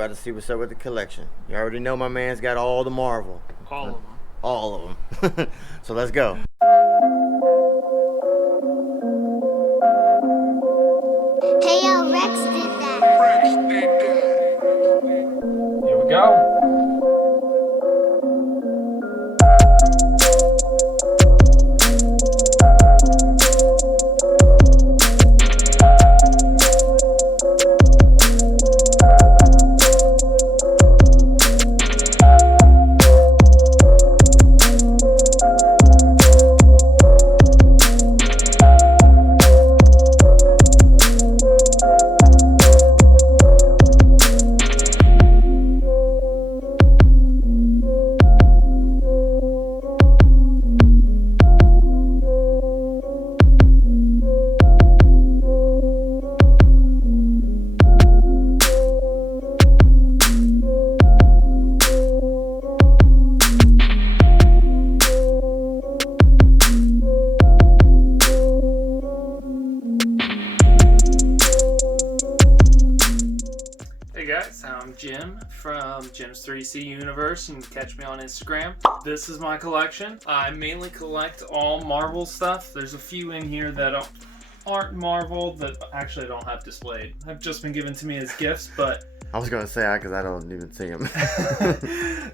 about to see what's up with the collection. You already know my man's got all the Marvel. All of them. All of them. So let's go. Hey yo, Rex did that. Here we go. Hey guys, I'm Jim from Jim's 3C Universe, and you can catch me on Instagram. This is my collection. I mainly collect all Marvel stuff. There's a few in here that aren't Marvel that actually I don't have displayed. Have just been given to me as gifts, but I was gonna say because I don't even see them.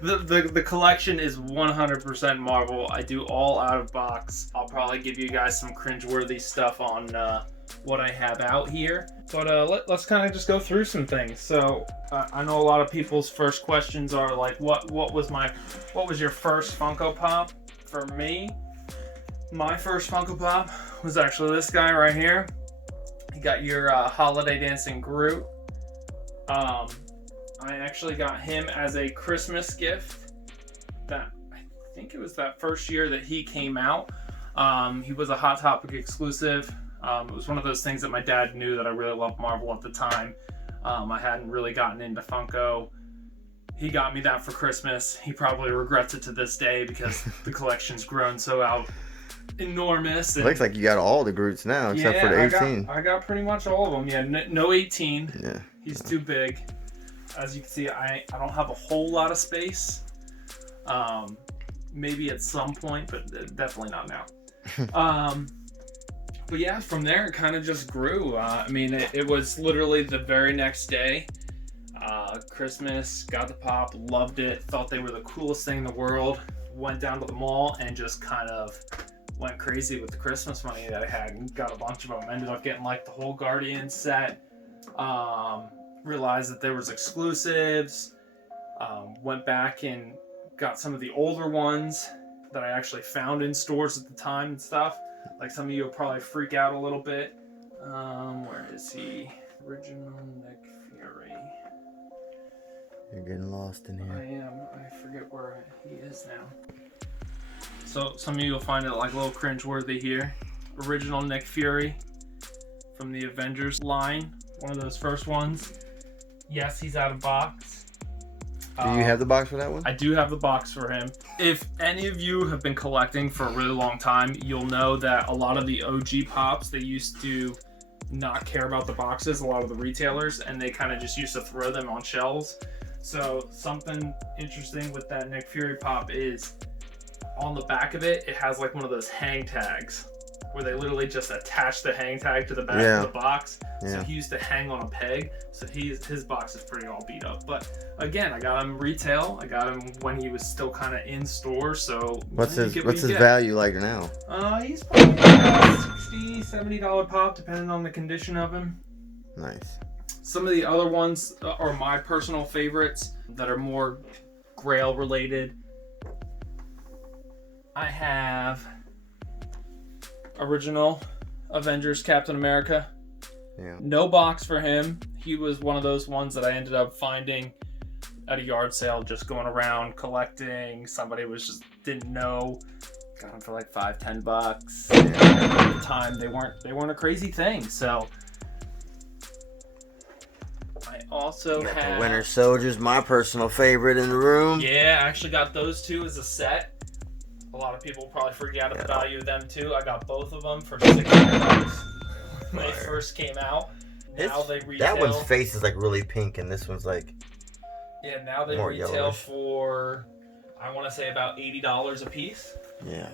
the collection is 100% Marvel. I do all out of box. I'll probably give you guys some cringeworthy stuff on what I have out here, but let's kind of just go through some things. So I know a lot of people's first questions are like, what was your first Funko Pop? For me, my first Funko Pop was actually this guy right here. You got your holiday dancing Groot. I actually got him as a Christmas gift. That I think it was that first year that he came out. He was a Hot Topic exclusive. It was one of those things that my dad knew that I really loved Marvel at the time. I hadn't really gotten into Funko. He got me that for Christmas. He probably regrets it to this day because the collection's grown so enormous. It looks like you got all the Groots now, except for the 18. I got pretty much all of them. Yeah, no 18. Yeah. He's too big. As you can see, I don't have a whole lot of space. Maybe at some point, but definitely not now. But yeah, from there it kind of just grew. I mean, it was literally the very next day. Christmas, got the pop, loved it, thought they were the coolest thing in the world. Went down to the mall and just kind of went crazy with the Christmas money that I had and got a bunch of them. Ended up getting like the whole Guardian set. Realized that there was exclusives. Went back and got some of the older ones that I actually found in stores at the time and stuff. Like some of you will probably freak out a little bit. Where is he? Original Nick Fury. You're getting lost in I here. am. I forget where he is now. So some of you will find it like a little cringeworthy here. Original Nick Fury from the Avengers line. One of those first ones. Yes, he's out of box. Do you have the box for that one? I do have the box for him. If any of you have been collecting for a really long time, you'll know that a lot of the OG Pops, they used to not care about the boxes, a lot of the retailers, and they kind of just used to throw them on shelves. So something interesting with that Nick Fury Pop is on the back of it, it has like one of those hang tags where they literally just attach the hang tag to the back of the box. So he used to hang on a peg. So his box is pretty all beat up. But again, I got him retail. I got him when he was still kind of in store. So what's his value like now? He's probably like $60, $70 pop, depending on the condition of him. Nice. Some of the other ones are my personal favorites that are more Grail related. I have original Avengers Captain America. Yeah. No box for him. He was one of those ones that I ended up finding at a yard sale, just going around collecting. Somebody didn't know. Got them for like $5-10. At the time, they weren't a crazy thing. So I also have the Winter Soldiers, my personal favorite in the room. Yeah, I actually got those two as a set. A lot of people will probably forget about the value of them too. I got both of them for $600 when they first came out. Now they retail. That one's face is like really pink, and this one's like Yeah, now they More retail yellowish. for, I want to say about $80 a piece. Yeah.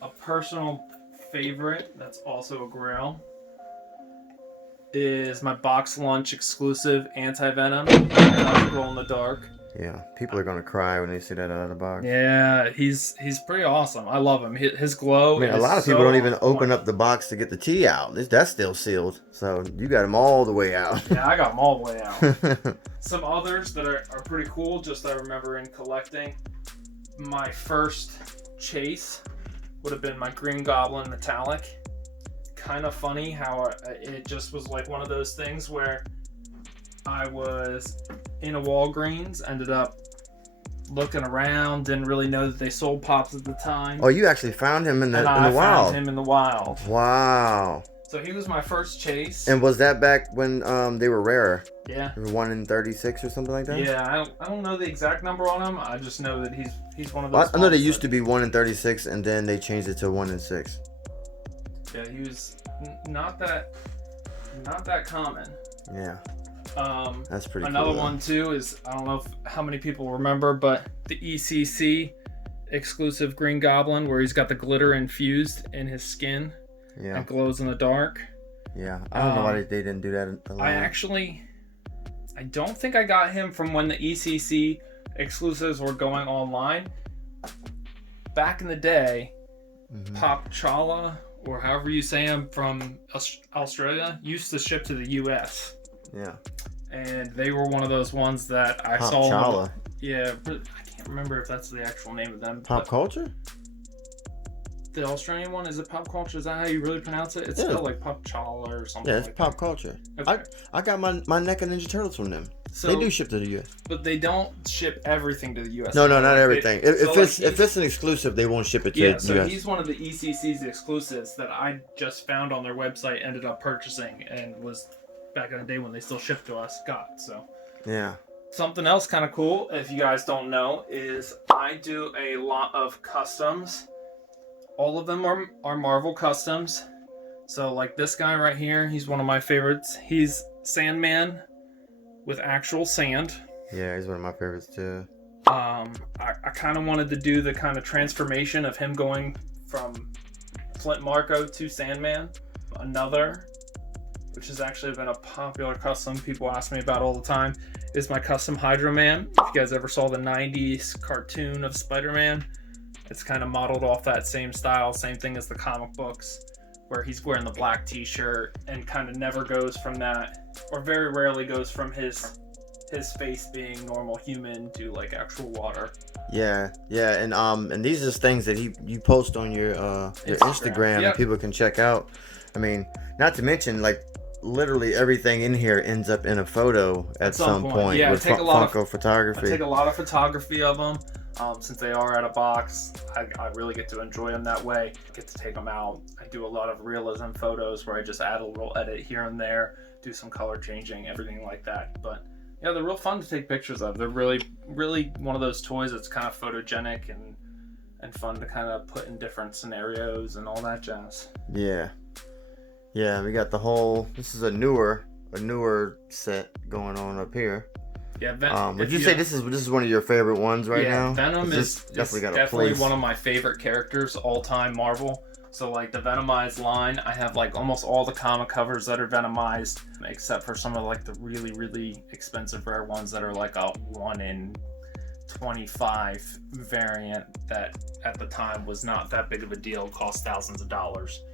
A personal favorite that's also a grail is my box lunch exclusive anti-venom glow in the dark. Yeah. People are gonna cry when they see that out of the box. Yeah, he's pretty awesome. I love him. His glow. I mean, a is lot of so people don't even on open point. up the box to get the tea out. That's still sealed. So you got them all the way out. Yeah, I got them all the way out. Some others that are pretty cool. Just I remember in collecting, my first chase would have been my Green Goblin metallic. Kind of funny how it just was like one of those things where I was in a Walgreens, ended up looking around, didn't really know that they sold pops at the time. Oh, you actually found him in the and in I the wild. found him in the wild. Wow. So he was my first chase. And was that back when they were rare? Yeah. They were 1 in 36 or something like that? Yeah, I don't know the exact number on him. I just know that he's one of Well, those. I know they pops used to that- be 1 in 36 and then they changed it to 1 in 6. Yeah, he was not that common. Yeah. That's pretty Another cool. one too is, I don't know how many people remember, but the ECC exclusive Green Goblin, where he's got the glitter infused in his skin Yeah. and glows in the dark. Yeah. I don't know why they didn't do that a lot. I don't think I got him from when the ECC exclusives were going online. Back in the day, Mhm. Pop Chala, or however you say him, from Australia, used to ship to the US. Yeah. And they were one of those ones that I Pop saw. Chala. Yeah, but I can't remember if that's the actual name of them. Pop but culture? the Australian one, is it Pop Culture? Is that how you really pronounce it? It's Yeah. spelled like Pop Chala or something. Yeah, it's like pop culture. that. Okay. I got my NECA Ninja Turtles from them. So, They do ship to the US. but they don't ship everything to the US. No, not They- everything. so, If it's an exclusive, they won't ship it to yeah, the so US. he's one of the ECC's exclusives that I just found on their website, ended up purchasing, and was back in the day when they still shipped to us, got. So Yeah. something else kind of cool, if you guys don't know, is I do a lot of customs. All of them are Marvel customs. So like this guy right here, he's one of my favorites. He's Sandman with actual sand. Yeah, he's one of my favorites too. I kind of wanted to do the kind of transformation of him going from Flint Marco to Sandman. Another, which has actually been a popular custom people ask me about all the time, is my custom Hydro Man. If you guys ever saw the 90s cartoon of Spider-Man, it's kind of modeled off that same style, same thing as the comic books, where he's wearing the black t-shirt and kind of never goes from that, or very rarely goes from his face being normal human to like actual water. Yeah, and these are just things that you post on your Instagram Yep. and people can check out. I mean, not to mention like literally everything in here ends up in a photo at some point Yeah, with I take a lot Funko photography. I take a lot of photography of them. Since they are out of box, I really get to enjoy them that way. Get to take them out. I do a lot of realism photos where I just add a little edit here and there, do some color changing, everything like that. But yeah, they're real fun to take pictures of. They're really, really one of those toys that's kind of photogenic and fun to kind of put in different scenarios and all that jazz. Yeah, we got the whole. This is a newer set going on up here. Yeah, Would you say this is one of your favorite ones right now? Venom 'Cause is this definitely got a definitely place. one of my favorite characters all time Marvel. So like the Venomized line, I have like almost all the comic covers that are Venomized, except for some of like the really, really expensive rare ones that are like a 1 in 25 variant that at the time was not that big of a deal, cost thousands of dollars.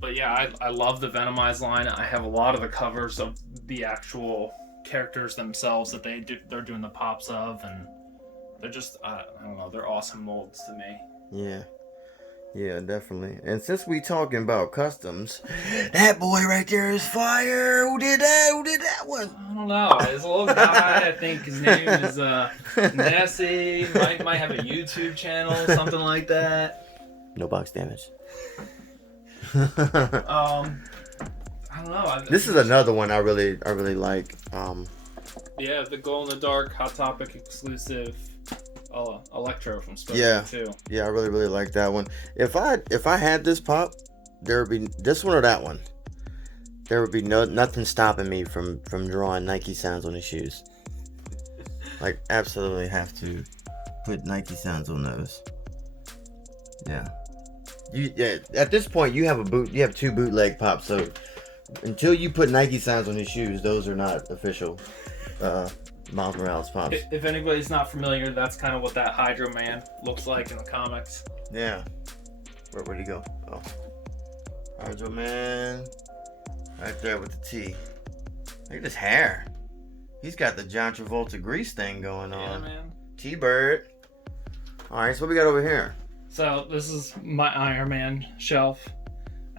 But yeah, I love the Venomized line. I have a lot of the covers of the actual characters themselves that they're doing the pops of, and they're just I don't know, they're awesome molds to me. Yeah, definitely. And since we talking about customs, that boy right there is fire. Who did that one? I don't know. There's a little guy. I think his name is Nessie. Might have a YouTube channel, something like that. No box damage. I don't know. This is another one I really like. Yeah, the Glow in the Dark Hot Topic exclusive. Electro from Spider Yeah. too. Yeah, I really like that one. If I had this pop, there would be this one or that one. There would be nothing stopping me from drawing Nike sounds on his shoes. Like, absolutely have to put Nike sounds on those. Yeah. Yeah. At this point, you have two bootleg pops. So until you put Nike sounds on his shoes, those are not official Miles Morales pops. If anybody's not familiar, that's kind of what that Hydro Man looks like in the comics. Yeah. Where'd he go? Oh. Hydro Man. Right there with the T. Look at his hair. He's got the John Travolta grease thing going on. Yeah, man. T-Bird. Alright, so what we got over here? So this is my Iron Man shelf.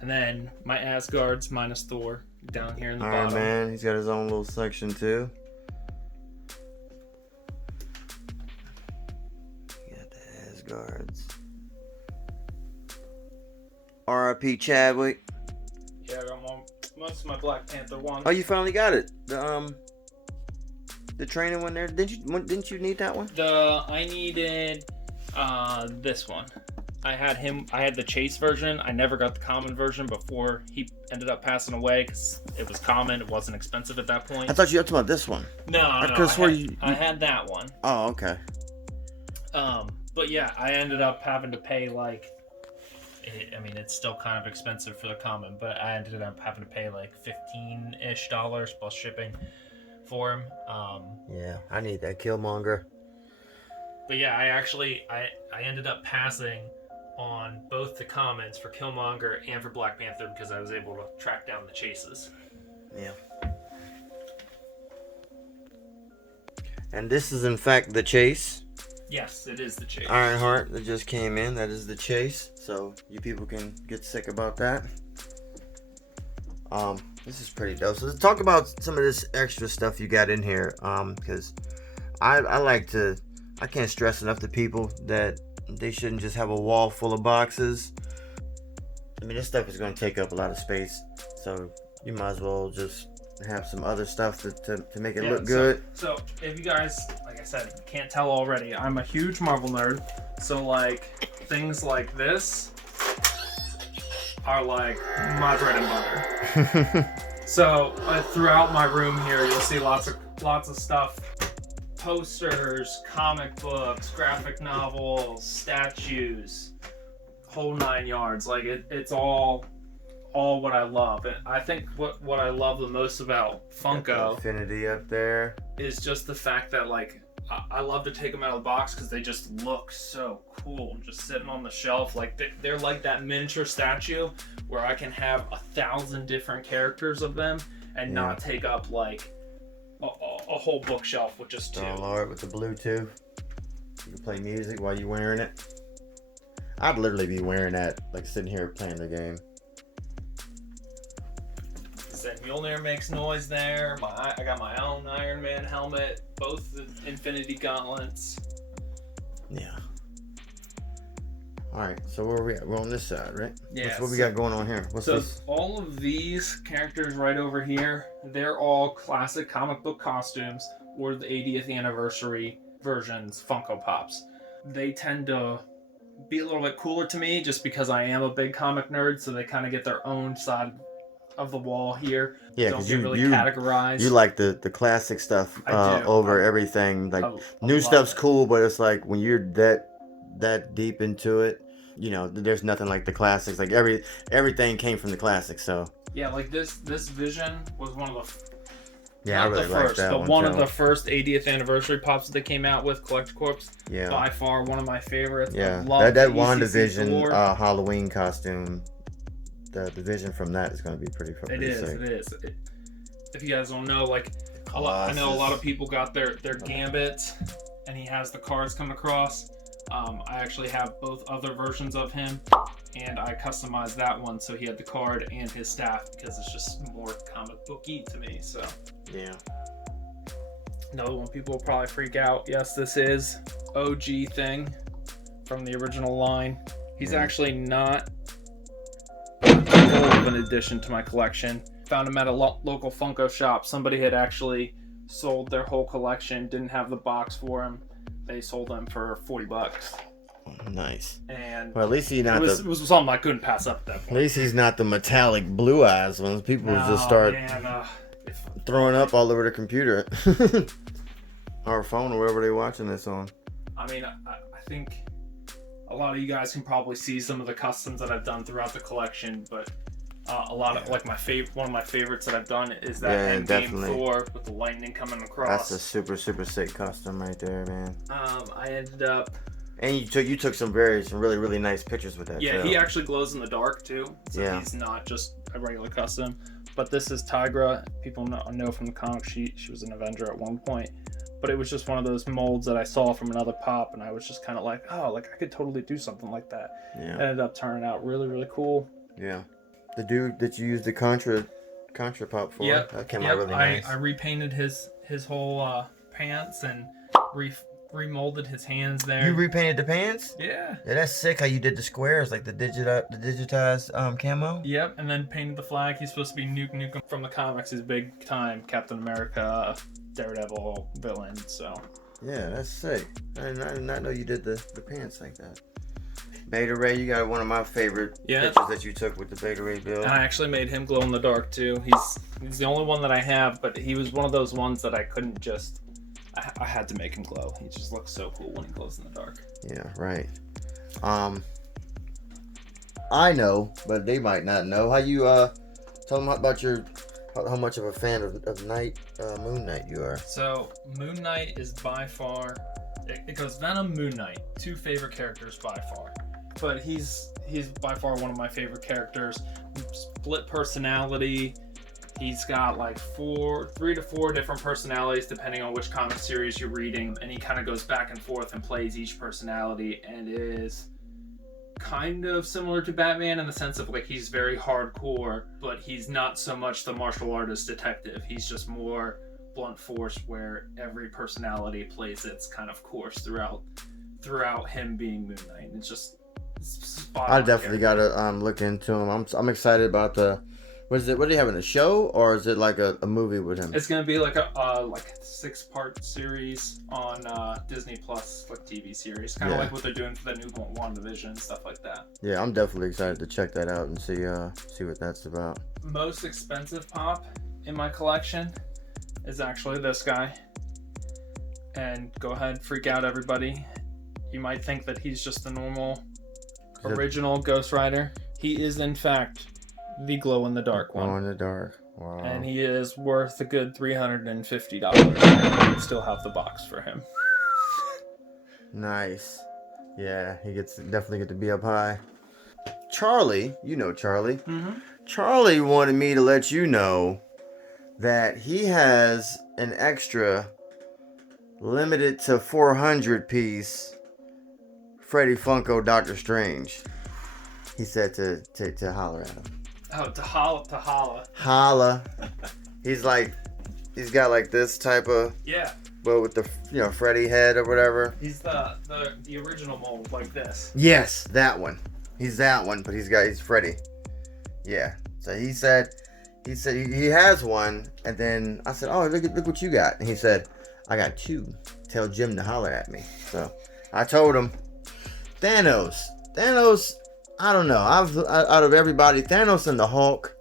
And then my Asgard's minus Thor down here in the Iron bottom. Man, he's got his own little section too. You got the Asgards. R.I.P. Chadwick. Yeah, I got most of my Black Panther ones. Oh, you finally got it. The training one there. Didn't you need that one? I needed this one. I had the Chase version. I never got the common version before he ended up passing away because it was common. It wasn't expensive at that point. I thought you were talking about this one. No, I had that one. Oh, okay. But yeah, I ended up having to pay like, I mean, it's still kind of expensive for the common, but I ended up having to pay like $15-ish plus shipping for him. Yeah, I need that Killmonger. But yeah, I ended up passing on both the commons for Killmonger and for Black Panther because I was able to track down the chases. Yeah. And this is in fact the chase. Yes, it is the chase. Ironheart that just came in. That is the chase. So you people can get sick about that. This is pretty dope. So let's talk about some of this extra stuff you got in here. Because I can't stress enough to people that they shouldn't just have a wall full of boxes. I mean, this stuff is going to take up a lot of space. So you might as well just have some other stuff to make it look good. So if you guys, like I said, can't tell already, I'm a huge Marvel nerd. So like things like this are like my bread and butter. So throughout my room here, you'll see lots of stuff. Posters, comic books, graphic novels, statues, whole 9 yards. Like it's all what I love. And I think what I love the most about Funko Infinity up there is just the fact that like I love to take them out of the box because they just look so cool just sitting on the shelf. Like they're like that miniature statue where I can have 1,000 different characters of them and not take up like a whole bookshelf with just 2. Star-Lord with the Bluetooth. You can play music while you're wearing it. I'd literally be wearing that, like sitting here playing the game. Said Mjolnir makes noise there. I got my own Iron Man helmet, both the Infinity Gauntlets. Yeah. Alright, so where are we at? We're on this side, right? Yeah. What we got going on here? What's this? All of these characters right over here, they're all classic comic book costumes or the 80th anniversary versions Funko Pops. They tend to be a little bit cooler to me just because I am a big comic nerd, so they kind of get their own side of the wall here. Yeah, don't because get really categorized. You like the classic stuff over everything. Like new stuff's cool, but it's like when you're that deep into it, you know, there's nothing like the classics. Like everything came from the classics. So yeah, like this Vision was one of the I really like that but one. One of the first 80th anniversary pops that they came out with, Collector Corps. Yeah, by far one of my favorites. Yeah, that WandaVision Halloween costume. The Vision from that is going to be pretty sick. It is. If you guys don't know, like I know a lot of people got their Gambit, and he has the cards come across. I actually have both other versions of him, and I customized that one so he had the card and his staff because it's just more comic booky to me. So yeah. Another one people will probably freak out. Yes, this is OG thing from the original line. He's actually not full of an addition to my collection. Found him at a local Funko shop. Somebody had actually sold their whole collection, didn't have the box for him. They sold them for $40. Nice. And well, at least he's not it was something I couldn't pass up at that point. At least he's not the metallic blue eyes ones. People just start throwing up all over the computer. or phone or wherever they're watching this on. I mean, I think a lot of you guys can probably see some of the customs that I've done throughout the collection, but a lot of like one of my favorites that I've done is that Endgame Thor with the lightning coming across. That's a super sick custom right there, man. I ended up. And you took some really nice pictures with that. Yeah, too. he actually glows in the dark too, so he's not just a regular custom. But this is Tigra. People know from the comic she was an Avenger at one point. But it was just one of those molds that I saw from another pop, and I was just kind of like, oh, like I could totally do something like that. Yeah. It ended up turning out really cool. Yeah. The dude that you used the Contra pop for, that came out really nice. I repainted his whole pants and remolded his hands there. You repainted the pants? Yeah. Yeah, that's sick how you did the squares, like the digitized camo. Yep, and then painted the flag. He's supposed to be Nuke Nukem from the comics, his big time Captain America, Daredevil villain, so. Yeah, that's sick. I did not know you did the pants like that. Beta Ray, you got one of my favorite pictures that you took with the Beta Ray build. And I actually made him glow in the dark too. He's the only one that I have, but he was one of those ones that I couldn't just. I had to make him glow. He just looks so cool when he glows in the dark. Yeah, right. I know, but they might not know. How you tell them about how much of a fan of Moon Knight you are. So Moon Knight is by far. It goes Venom, Moon Knight, two favorite characters by far. But he's by far one of my favorite characters. Split personality. He's got like 3 to 4 different personalities depending on which comic series you're reading, and he kind of goes back and forth and plays each personality, and is kind of similar to Batman in the sense of like he's very hardcore, but he's not so much the martial artist detective. He's just more blunt force, where every personality plays its kind of course throughout him being Moon Knight. It's just spot on. I definitely gotta look into him. I'm excited about the. What is it? What are they having, a show, or is it like a movie with him? It's gonna be like a 6-part series on Disney Plus, like TV series, kind of like what they're doing for the new WandaVision and stuff like that. Yeah, I'm definitely excited to check that out and see what that's about. Most expensive pop in my collection is actually this guy, and go ahead, freak out everybody. You might think that he's just the normal original Ghost Rider. He is in fact the glow-in-the-dark one. Glow-in-the-dark. Wow. And he is worth a good $350. You still have the box for him. Nice. Yeah, he definitely get to be up high. Charlie, you know Charlie. Mm-hmm. Charlie wanted me to let you know that he has an extra limited to 400 piece Freddy Funko Doctor Strange. He said to holler at him. Oh, to holla. Holla. He's got like this type of. Yeah. Well, with the Freddy head or whatever. He's the original mold like this. Yes, that one. He's that one, but he's Freddy. Yeah. So he said he has one, and then I said, "Oh, look what you got." And he said, "I got 2. Tell Jim to holler at me." So I told him, Thanos. I don't know. Out of everybody, Thanos and the Hulk,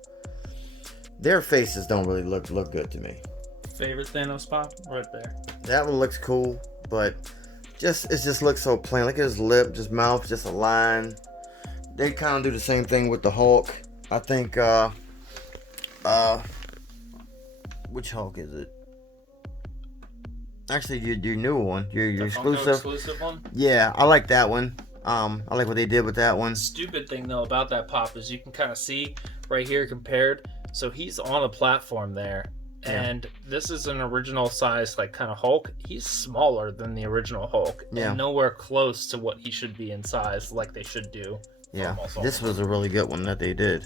their faces don't really look good to me. Favorite Thanos pop? Right there. That one looks cool, but it just looks so plain. Look at his lip, just mouth, just a line. They kind of do the same thing with the Hulk. I think, which Hulk is it? Actually, your new one, your exclusive one. Yeah, I like that one. I like what they did with that one. Stupid thing though about that pop is you can kind of see right here compared. So he's on a platform there, and this is an original size, like kind of Hulk. He's smaller than the original Hulk, and nowhere close to what he should be in size, like they should do. Yeah, this was a really good one that they did.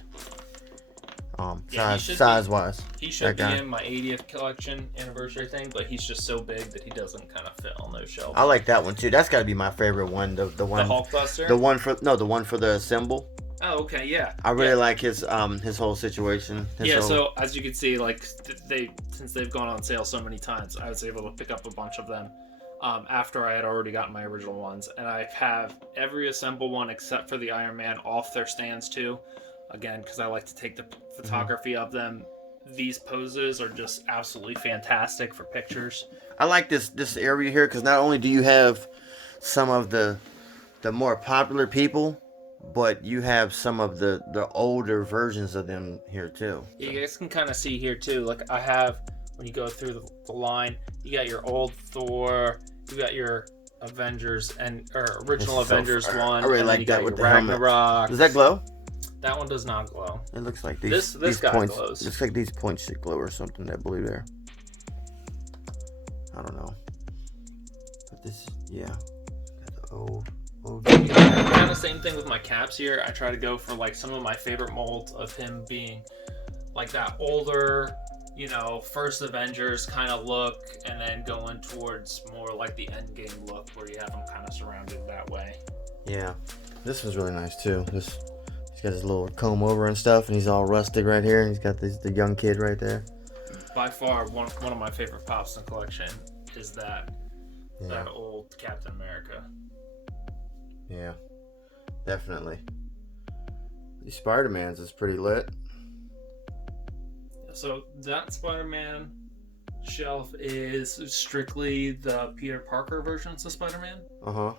Size wise, he should be in my 80th collection anniversary thing, but he's just so big that he doesn't kind of fit on those shelves. I like that one too. That's got to be my favorite one. The one. The Hulkbuster. The one for the symbol. Oh, okay, yeah. I really like his whole situation. So as you can see, like since they've gone on sale so many times, I was able to pick up a bunch of them after I had already gotten my original ones, and I have every assemble one except for the Iron Man off their stands too. Again, because I like to take the photography of them. these poses are just absolutely fantastic for pictures. I like this area here because not only do you have some of the more popular people, but you have some of the older versions of them here too. You guys can kind of see here too. Like I have, when you go through the line, you got your old Thor, you got your Avengers or original Avengers one. I really like that with the helmet. Ragnarok. Does that glow? That one does not glow. It looks like these guy points. glows. Looks like these points should glow or something. That blue there. I don't know. But this, yeah. Got the old. Kind of same thing with my caps here. I try to go for like some of my favorite molds of him being like that older, first Avengers kind of look, and then going towards more like the Endgame look where you have him kind of surrounded that way. Yeah, this was really nice too. He's got his little comb over and stuff, and he's all rustic right here, and he's got the young kid right there. By far, one of my favorite pops in the collection is that old Captain America. Yeah, definitely. These Spider-Mans is pretty lit. So that Spider-Man shelf is strictly the Peter Parker versions of Spider-Man. Uh-huh.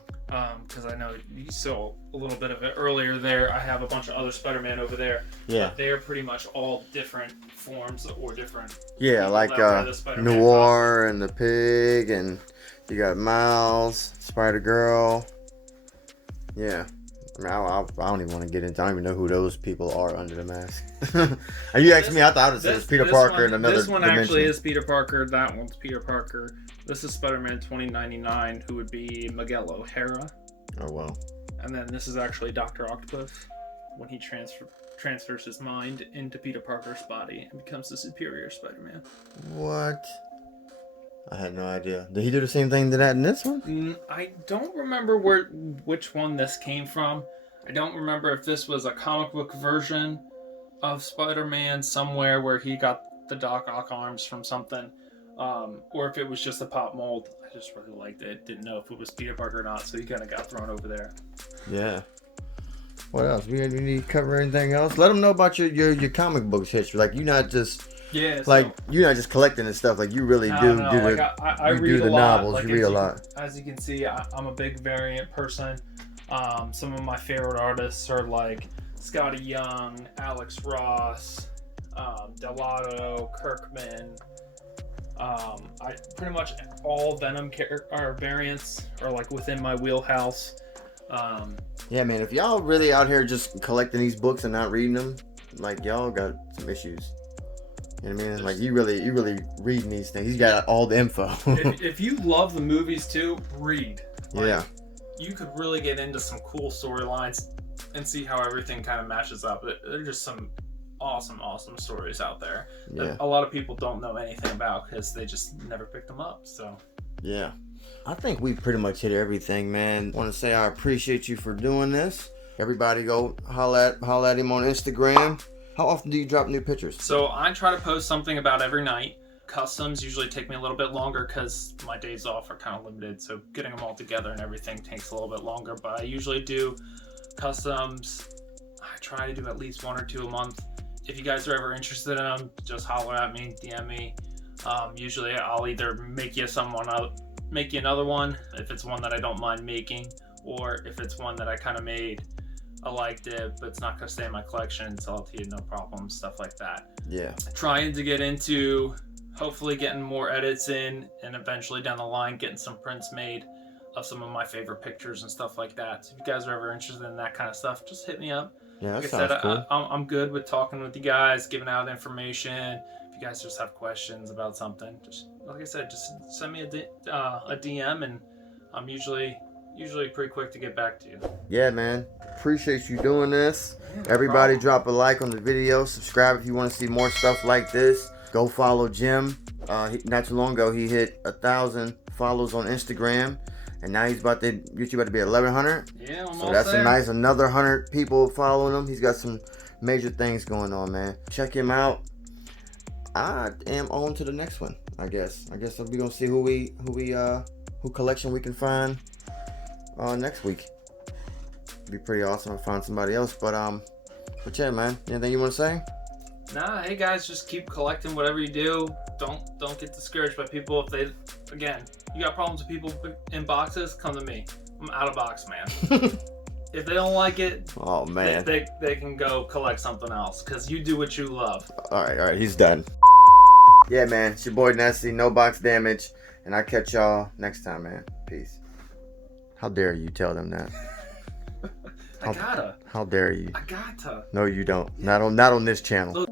Because I know you saw a little bit of it earlier there. I have a bunch of other Spider-Man over there. Yeah. They're pretty much all different forms or different. Yeah, like Noir and the Pig, and you got Miles, Spider-Girl. Yeah. I mean, I don't even want to get into. I don't even know who those people are under the mask. Are you asking me? I thought it was Peter Parker in another dimension. This one actually is Peter Parker. That one's Peter Parker. This is Spider-Man 2099, who would be Miguel O'Hara. Oh, wow. And then this is actually Dr. Octopus when he transfers his mind into Peter Parker's body and becomes the superior Spider-Man. What? I had no idea. Did he do the same thing to that in this one? I don't remember which one this came from. I don't remember if this was a comic book version of Spider-Man somewhere where he got the Doc Ock arms from something, or if it was just a pop mold. I just really liked it. Didn't know if it was Peter Parker or not, so he kind of got thrown over there. Yeah. What else? We need to cover anything else? Let them know about your comic books history. Like, you're not just... Yeah, like you're not just collecting and stuff. Like you really do the I read the a lot. novels. Like, you read a lot. As you can see, I'm a big variant person. Some of my favorite artists are like Scotty Young, Alex Ross, Delato, Kirkman. I pretty much all Venom variants are like within my wheelhouse. Yeah, man. If y'all really out here just collecting these books and not reading them, like y'all got some issues. You know what I mean? Like you really reading these things. He's got all the info. if you love the movies too, read. Like, yeah. You could really get into some cool storylines and see how everything kind of matches up. There are just some awesome stories out there that a lot of people don't know anything about because they just never picked them up. So. Yeah. I think we pretty much hit everything, man. I want to say I appreciate you for doing this. Everybody go holla at him on Instagram. How often do you drop new pictures? So I try to post something about every night. Customs usually take me a little bit longer because my days off are kind of limited. So getting them all together and everything takes a little bit longer. But I usually do customs. I try to do at least 1 or 2 a month. If you guys are ever interested in them, just holler at me, DM me. Usually I'll either make you another one if it's one that I don't mind making, or if it's one that I kind of made. I liked it, but it's not going to stay in my collection, sell it to you, no problem, stuff like that. Yeah. Trying to get into, hopefully getting more edits in, and eventually down the line getting some prints made of some of my favorite pictures and stuff like that. So if you guys are ever interested in that kind of stuff, just hit me up. Yeah, that like sounds cool. I'm good with talking with you guys, giving out information. If you guys just have questions about something, just like I said, just send me a DM, and I'm usually pretty quick to get back to you. Yeah, man. Appreciate you doing this. Everybody drop a like on the video. Subscribe if you want to see more stuff like this. Go follow Jim. Not too long ago, he hit 1,000 follows on Instagram. And now he's about to be at 1,100. Yeah, almost so that's there. Another 100 people following him. He's got some major things going on, man. Check him out. I am on to the next one, I guess. We're gonna see who collection we can find next week. It'd be pretty awesome to find somebody else. But yeah, man. Anything you want to say? Nah, hey guys, just keep collecting whatever you do. Don't get discouraged by people if they, again, you got problems with people in boxes, come to me. I'm out of box, man. If they don't like it, Oh man. they can go collect something else because you do what you love. All right, he's done. Yeah, man, it's your boy Nessie, no box damage, and I'll catch y'all next time, man. Peace. How dare you tell them that? I gotta. How dare you? I gotta. No, you don't. Not on this channel.